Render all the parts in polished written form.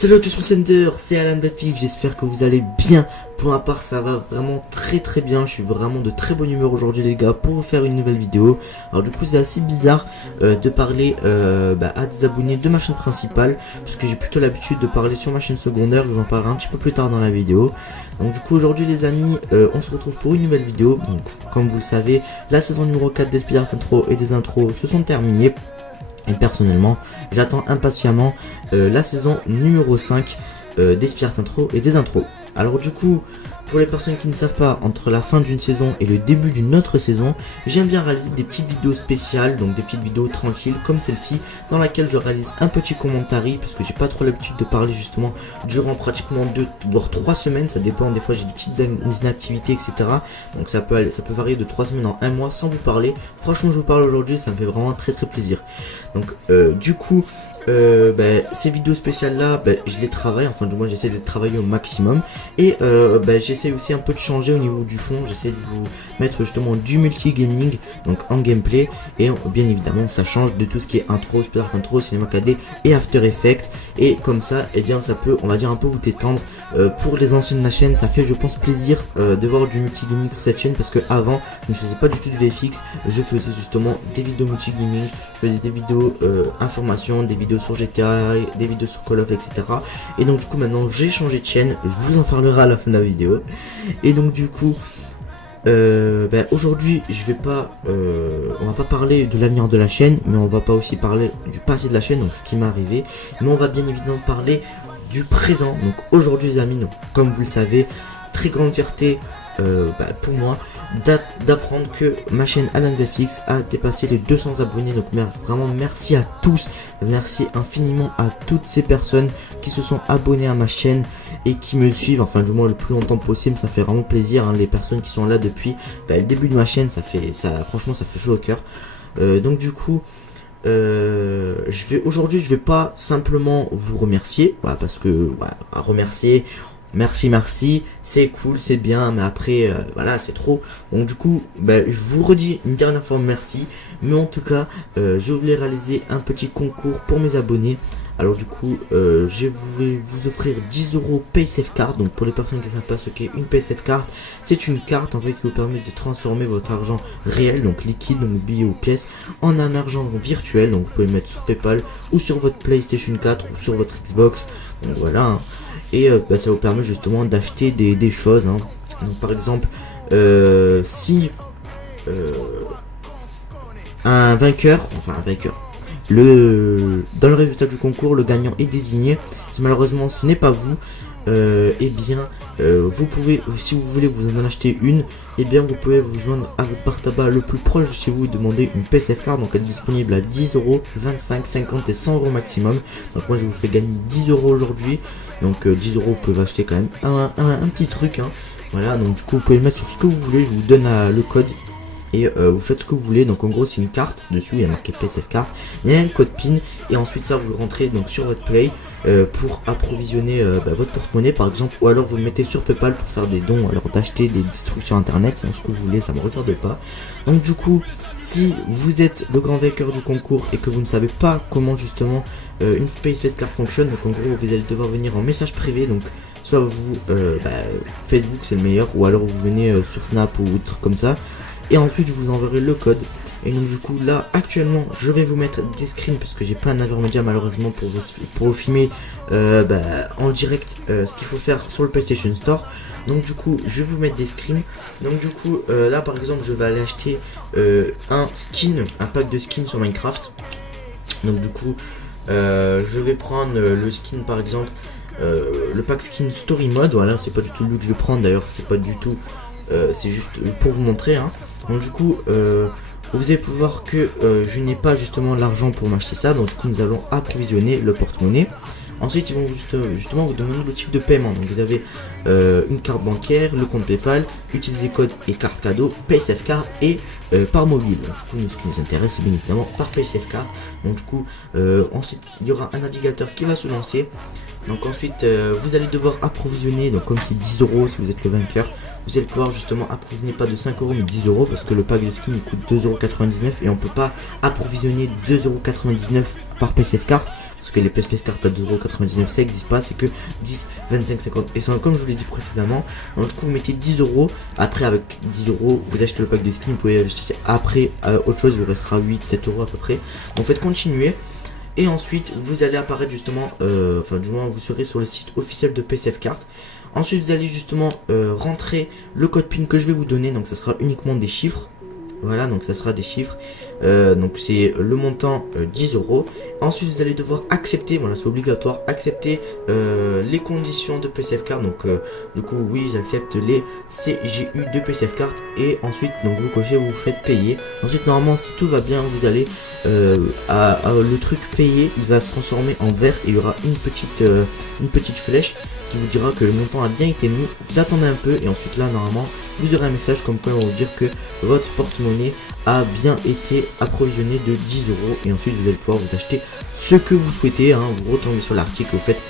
Salut à tous mon Center, c'est Alan Baptiste, j'espère que vous allez bien. Pour ma part ça va vraiment très bien, je suis vraiment de très bonne humeur aujourd'hui les gars pour vous faire une nouvelle vidéo. Alors du coup c'est assez bizarre de parler à des abonnés de ma chaîne principale, parce que j'ai plutôt l'habitude de parler sur ma chaîne secondaire, je vous en parlerai un petit peu plus tard dans la vidéo. Donc du coup aujourd'hui les amis, on se retrouve pour une nouvelle vidéo. Donc comme vous le savez, la saison numéro 4 des Spider Intro et des intros se sont terminées. Et personnellement, j'attends impatiemment la saison numéro 5 des Spider Intro et des intros. Alors du coup, pour les personnes qui ne savent pas, entre la fin d'une saison et le début d'une autre saison, j'aime bien réaliser des petites vidéos spéciales, donc des petites vidéos tranquilles comme celle-ci, dans laquelle je réalise un petit commentaire, parce que j'ai pas trop l'habitude de parler justement durant pratiquement 2 voire 3 semaines, ça dépend, des fois j'ai des petites inactivités etc. Donc ça peut varier de 3 semaines en 1 mois sans vous parler. Franchement je vous parle aujourd'hui, ça me fait vraiment très plaisir. Donc du coup ces vidéos spéciales là je les travaille, enfin du moins j'essaie de les travailler au maximum. Et j'essaie aussi un peu de changer au niveau du fond, j'essaie de vous mettre justement du multigaming, donc en gameplay. Et bien évidemment ça change de tout ce qui est intro, Spider Intro, Cinema 4D et After Effects. Et comme ça, et bien ça peut, on va dire, un peu vous détendre. Pour les anciens de la chaîne, ça fait je pense plaisir de voir du multigaming sur cette chaîne, parce que avant je ne faisais pas du tout de VFX, je faisais justement des vidéos multigaming, je faisais des vidéos informations, des vidéos sur GTA, des vidéos sur Call of, etc. Et donc du coup maintenant j'ai changé de chaîne, je vous en parlerai à la fin de la vidéo. Et donc du coup aujourd'hui je vais pas on va pas parler de l'avenir de la chaîne, mais on va pas aussi parler du passé de la chaîne, donc ce qui m'est arrivé, mais on va bien évidemment parler du présent. Donc aujourd'hui les amis, donc, comme vous le savez, très grande fierté pour moi d'apprendre que ma chaîne Alan VFX a dépassé les 200 abonnés. Donc vraiment merci à tous, merci infiniment à toutes ces personnes qui se sont abonnées à ma chaîne et qui me suivent, enfin du moins le plus longtemps possible. Ça fait vraiment plaisir, hein, les personnes qui sont là depuis le début de ma chaîne, franchement ça fait chaud au cœur. Donc du coup aujourd'hui je vais pas simplement vous remercier, voilà, parce que à remercier, merci, c'est cool, c'est bien, mais après voilà, c'est trop. Donc du coup je vous redis une dernière fois merci. Mais en tout cas je voulais réaliser un petit concours pour mes abonnés. Alors du coup je vais vous offrir 10 € PaySafe Card. Donc pour les personnes qui ne savent pas ce qu'est une PaySafe Card, c'est une carte en fait qui vous permet de transformer votre argent réel, donc liquide, donc billets ou pièces, en un argent virtuel. Donc vous pouvez le mettre sur PayPal ou sur votre PlayStation 4 ou sur votre Xbox. Donc voilà, hein. Et ça vous permet justement d'acheter des choses, hein. Donc par exemple si un vainqueur, dans le résultat du concours, le gagnant est désigné. Si malheureusement ce n'est pas vous, vous pouvez, si vous voulez vous en acheter une, vous pouvez vous joindre à votre bar tabac le plus proche de chez vous et demander une PaySafe Card. Donc elle est disponible à 10 €, 25, 50 et 100 € maximum. Donc moi je vous fais gagner 10 € aujourd'hui. Donc 10 €, vous pouvez acheter quand même un petit truc, hein. Voilà, donc du coup vous pouvez le mettre sur ce que vous voulez, je vous donne le code. Et vous faites ce que vous voulez. Donc en gros c'est une carte, dessus il y a marqué PaySafe Card, il y a un code PIN, et ensuite ça vous le rentrez donc sur votre Play pour approvisionner votre porte-monnaie par exemple, ou alors vous le mettez sur PayPal pour faire des dons, alors d'acheter des trucs sur internet, ce que vous voulez, ça me regarde pas. Donc du coup si vous êtes le grand vainqueur du concours et que vous ne savez pas comment justement une PaySafe Card fonctionne, donc en gros vous allez devoir venir en message privé, donc soit vous Facebook c'est le meilleur, ou alors vous venez sur Snap ou autre comme ça. Et ensuite je vous enverrai le code. Et donc du coup là actuellement je vais vous mettre des screens, parce que j'ai pas un Avermedia malheureusement pour vous filmer en direct ce qu'il faut faire sur le PlayStation Store. Donc du coup je vais vous mettre des screens. Donc du coup là par exemple je vais aller acheter un pack de skins sur Minecraft. Donc du coup je vais prendre le skin par exemple, le pack skin Story Mode. Voilà, c'est pas du tout lui que je vais prendre d'ailleurs, c'est pas du tout, c'est juste pour vous montrer, hein. Donc du coup vous allez pouvoir que je n'ai pas justement l'argent pour m'acheter ça. Donc du coup nous allons approvisionner le porte-monnaie. Ensuite ils vont justement vous demander le type de paiement. Donc vous avez une carte bancaire, le compte PayPal, utiliser code et carte cadeau, PaySafe Card et par mobile. Donc, du coup ce qui nous intéresse c'est bien évidemment par PaySafe Card. Donc du coup ensuite il y aura un navigateur qui va se lancer. Donc ensuite vous allez devoir approvisionner, donc comme c'est 10 € si vous êtes le vainqueur, vous allez pouvoir justement approvisionner pas de 5 € mais 10 €, parce que le pack de skin il coûte 2,99 € et on peut pas approvisionner 2,99 € par PaySafe Card. parce que les PSP cartes à 2,99€ ça n'existe pas, c'est que 10, 25, 50 et 100 comme je vous l'ai dit précédemment. Donc du coup vous mettez 10€, après avec 10€ vous achetez le pack de skins, vous pouvez acheter après autre chose, il vous restera 8, 7€ à peu près. Donc faites continuer. Et ensuite vous allez apparaître justement, enfin du moins vous serez sur le site officiel de PSF Cart. Ensuite vous allez justement rentrer le code PIN que je vais vous donner, donc ça sera uniquement des chiffres. Voilà, donc ça sera des chiffres, donc c'est le montant 10€. Ensuite vous allez devoir accepter, voilà c'est obligatoire, accepter les conditions de PSF Cart. Donc du coup oui j'accepte les CGU de PSF Cart. Et ensuite donc vous cochez, vous faites payer. Ensuite normalement si tout va bien vous allez le truc payé, il va se transformer en vert et il y aura une petite flèche qui vous dira que le montant a bien été mis. Vous attendez un peu et ensuite là normalement vous aurez un message comme quoi on va vous dire que votre porte-monnaie a bien été approvisionné de 10€. Et ensuite vous allez pouvoir vous acheter ce que vous souhaitez, hein. Vous retombez sur l'article, vous faites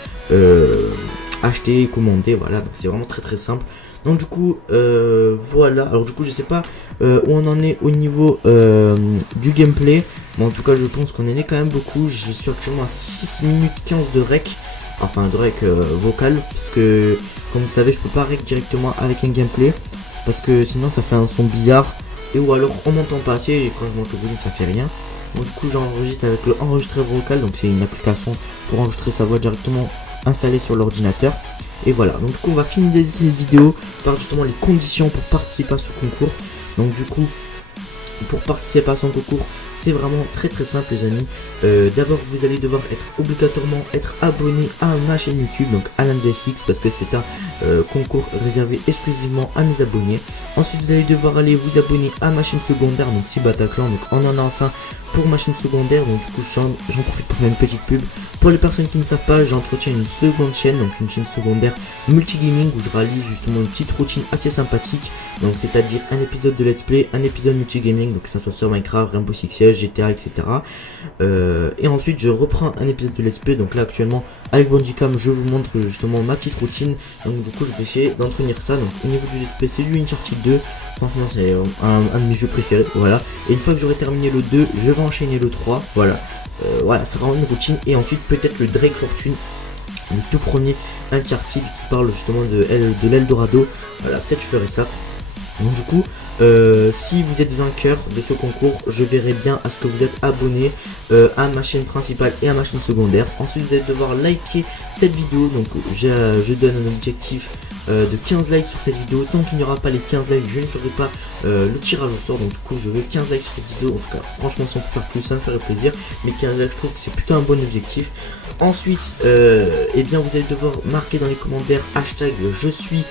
acheter, commander, voilà. Donc c'est vraiment très simple. Donc du coup voilà, alors du coup je sais pas où on en est au niveau du gameplay, mais en tout cas je pense qu'on en est quand même beaucoup. Je suis actuellement à 6 minutes 15 de rec, enfin de rec vocal, parce que comme vous savez je peux pas rec directement avec un gameplay, parce que sinon ça fait un son bizarre, et ou alors on m'entend pas assez, et quand je monte le volume ça fait rien. Donc du coup j'enregistre avec le enregistreur vocal, donc c'est une application pour enregistrer sa voix directement installée sur l'ordinateur. Et voilà, donc du coup on va finaliser cette vidéo par justement les conditions pour participer à ce concours. Donc du coup pour participer à son concours c'est vraiment très simple les amis. D'abord vous allez devoir obligatoirement être abonné à ma chaîne YouTube, donc AlanVFX, parce que c'est un concours réservé exclusivement à mes abonnés. Ensuite vous allez devoir aller vous abonner à ma chaîne secondaire, donc si Bataclan, donc on en a enfin pour ma chaîne secondaire. Donc du coup j'en profite pour faire une petite pub. Pour les personnes qui ne savent pas, j'entretiens une seconde chaîne, donc une chaîne secondaire multigaming où je rallie justement une petite routine assez sympathique. Donc c'est à dire un épisode de let's play, un épisode multigaming, donc que ça soit sur Minecraft, Rainbow Six Siege, GTA, etc. Et ensuite je reprends un épisode de let's play. Donc là actuellement avec Bandicam je vous montre justement ma petite routine. Donc du coup je vais essayer d'entretenir ça. Donc au niveau du let's play c'est du Uncharted 2. Franchement c'est un de mes jeux préférés, voilà. Et une fois que j'aurai terminé le 2, je vais enchaîner le 3, voilà. Voilà, ça sera une routine. Et ensuite peut-être le Drake Fortune, le tout premier Uncharted qui parle justement de l'Eldorado. Voilà, peut-être je ferai ça. Donc du coup si vous êtes vainqueur de ce concours, je verrai bien à ce que vous êtes abonné à ma chaîne principale et à ma chaîne secondaire. Ensuite vous allez devoir liker cette vidéo. Donc je donne un objectif de 15 likes sur cette vidéo. Tant qu'il n'y aura pas les 15 likes, je ne ferai pas le tirage au sort. Donc du coup je veux 15 likes sur cette vidéo. En tout cas franchement si on peut faire plus ça me ferait plaisir, mais 15 likes je trouve que c'est plutôt un bon objectif. Ensuite eh bien vous allez devoir marquer dans les commentaires hashtag je suis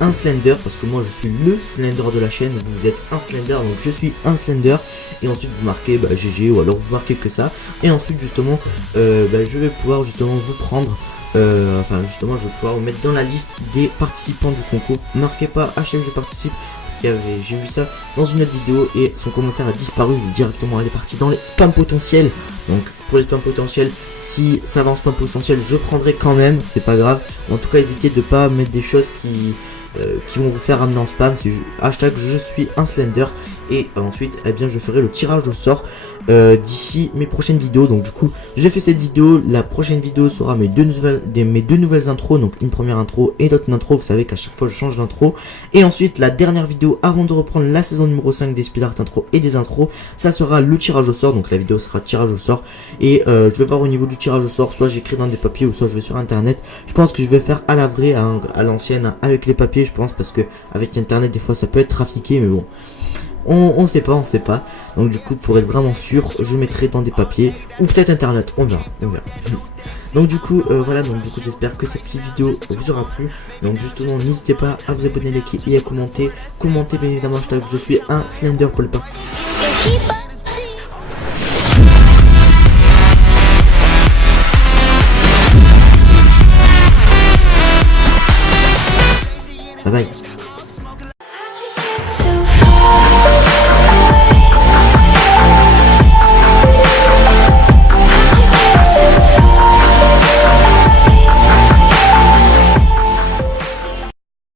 un Slender, parce que moi je suis le Slender de la chaîne, vous êtes un Slender, donc je suis un Slender. Et ensuite vous marquez GG, ou alors vous marquez que ça. Et ensuite justement je vais pouvoir justement vous prendre enfin justement je vais pouvoir vous mettre dans la liste des participants du concours. Marquez pas hashtag je participe, parce qu'il y avait, j'ai vu ça dans une autre vidéo et son commentaire a disparu directement, elle est partie dans les spams potentiels. Donc pour les spams potentiels, si ça va en spam potentiel je prendrai quand même, c'est pas grave. En tout cas n'hésitez de pas mettre des choses qui vont vous faire amener en spam. C'est hashtag je suis un Slender. Et ensuite eh bien je ferai le tirage au sort d'ici mes prochaines vidéos. Donc du coup j'ai fait cette vidéo, la prochaine vidéo sera mes deux nouvelles intros, donc une première intro et l'autre intro. Vous savez qu'à chaque fois je change d'intro. Et ensuite la dernière vidéo avant de reprendre la saison numéro 5 des Speed Art intro et des intros, ça sera le tirage au sort. Donc la vidéo sera tirage au sort. Et je vais voir au niveau du tirage au sort, soit j'écris dans des papiers ou soit je vais sur internet. Je pense que je vais faire à la vraie, à l'ancienne, avec les papiers je pense, parce que avec internet des fois ça peut être trafiqué, mais bon. On sait pas. Donc du coup pour être vraiment sûr, je mettrai dans des papiers ou peut-être internet, on verra. Donc du coup voilà, donc du coup j'espère que cette petite vidéo vous aura plu. Donc justement n'hésitez pas à vous abonner, liker et à commenter. Commentez bien évidemment hashtag je suis un Slender pour le pas. Bye bye.